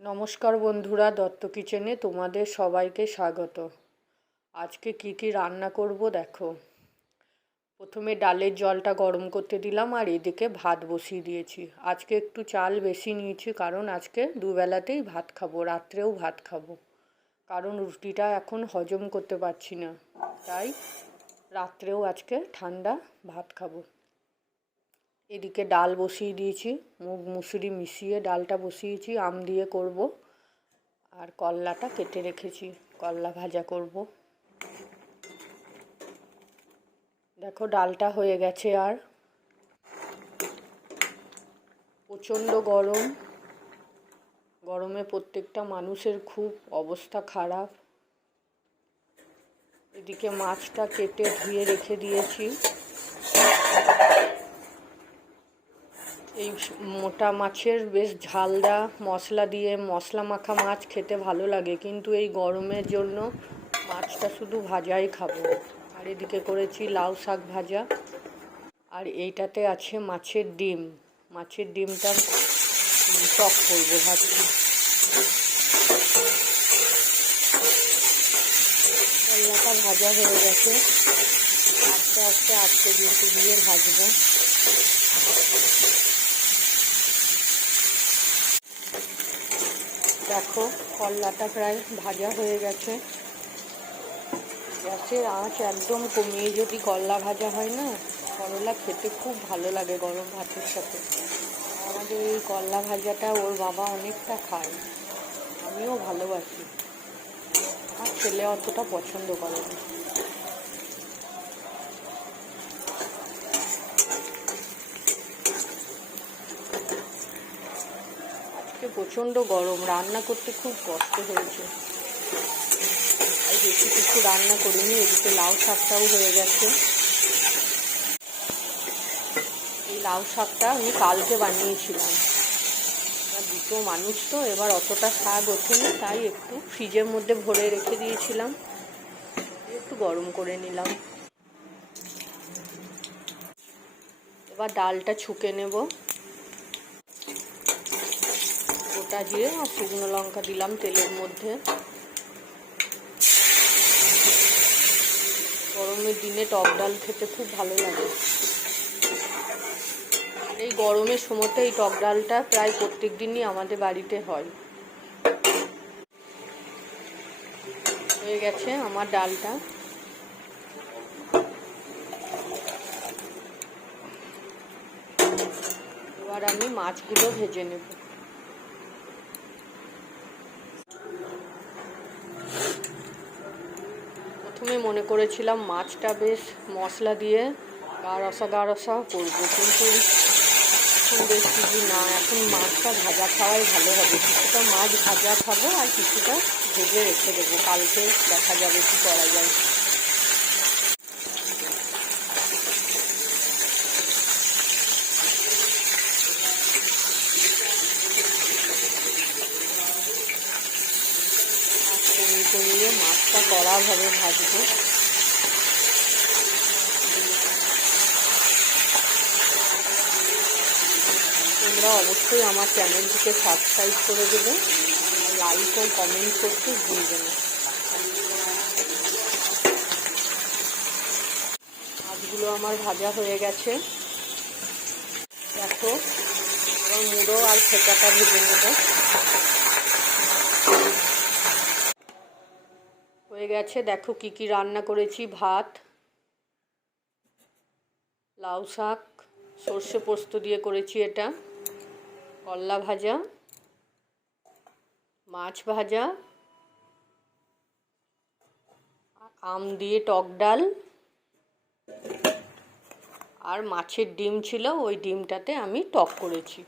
নমস্কার বন্ধুরা দত্ত কিচেনে তোমাদের সবাইকে স্বাগত। আজকে কি কি রান্না করব দেখো। প্রথমে ডালের জলটা গরম করতে দিলাম আর এদিকে ভাত বসিয়ে দিয়েছি। আজকে একটু চাল বেশি নিয়েছি কারণ আজকে দুবেলাতেই ভাত খাব, রাত্রেও ভাত খাব। কারণ রুটিটা এখন হজম করতে পারছি না, তাই রাত্রেও আজকে ঠান্ডা ভাত খাব। এদিকে ডাল বসিয়ে দিয়েছি। মুগ মুসুরি মিশিয়ে ডালটা বসিয়েছি, আম দিয়ে করব। আর কল্লাটা কেটে রেখেছি কল্লা ভাজা করব। দেখো ডালটা হয়ে গেছে আর। প্রচণ্ড গরম। গরমে প্রত্যেকটা মানুষের খুব অবস্থা খারাপ। এদিকে মাছটা কেটে ধুয়ে রেখে দিয়েছি। এই মোটা মাছের বেশ ঝালদা মশলা দিয়ে মশলা মাখা মাছ খেতে ভালো লাগে। কিন্তু এই গরমের জন্য মাছটা শুধু ভাজাই খাব। আর এদিকে করেছি লাউ শাক ভাজা। আর এইটাতে আছে মাছের ডিম। মাছের ডিমটা টক করব, ভাবছি। কল্লাটা ভাজা হয়ে গেছে। আস্তে আস্তে আস্তে দিয়ে দিয়ে ভাজবো। দেখো, কল্লাটা প্রায় ভাজা হয়ে গেছে। গ্যাসের আঁচ একদম কমিয়ে যদি কল্লা ভাজা হয় না, করলা খেতে খুব ভালো লাগে গরম ভাতের সাথে। আমাদের এই কল্লা ভাজাটা ওর বাবা অনেকটা খায়। আমিও ভালোবাসি। আমার ছেলে অতটা পছন্দ করে না। আজকে প্রচণ্ড গরম, রান্না করতে খুব কষ্ট হয়েছে। আর বেশি কিছু রান্না করিনি, এদিকে লাউ শাকটাও হয়ে গেছে। এই লাউ শাকটা আমি কালকে বানিয়েছিলাম। দুটো মানুষ তো, এবার অতটা শাক ওঠেনি, তাই একটু ফ্রিজের মধ্যে ভরে রেখে দিয়েছিলাম। একটু গরম করে নিলাম। এবার ডালটা ছুকে নেব। গোটা জিরে আর শুকনো লঙ্কা দিলাম তেলের মধ্যে। গরমের দিনে টক ডাল খেতে খুব ভালো লাগে। এই গরমের সময়তে এই টক ডালটা প্রায় প্রত্যেক দিনই আমাদের বাড়িতে হয়। হয়ে গেছে আমার ডালটা। এবার আমি মাছগুলো ভেজে নেব। প্রথমে মনে করেছিলাম মাছটা বেশ মশলা দিয়ে গা রসা গা রসা করব, কিন্তু এখন বেশ কিছু না। এখন মাছটা ভাজা খাওয়াই ভালো হবে। কিছুটা মাছ ভাজা খাব আর কিছুটা ভেজে রেখে দেবো। কালকে দেখা যাবে কি করা যায়। কমিয়ে মাছটা কড়াভাবে ভাজবো। তোমরা অবশ্যই আমার চ্যানেলটিকে সাবস্ক্রাইব করে দেবে। লাইক ও কমেন্ট করতে ভুলবে না। মাছগুলো আমার ভাজা হয়ে গেছে। দেখো, এবার মুড়ো আর ফেটাটা ভেজে নেব। হয়ে গেছে। দেখো কি কি রান্না করেছি। ভাত, লাউ শাক, সর্ষে পোস্ত দিয়ে করেছি এটা করলা ভাজা, মাছ ভাজা, আম দিয়ে টক ডাল আর মাছের ডিম ছিল, ওই ডিমটাতে আমি টক করেছি।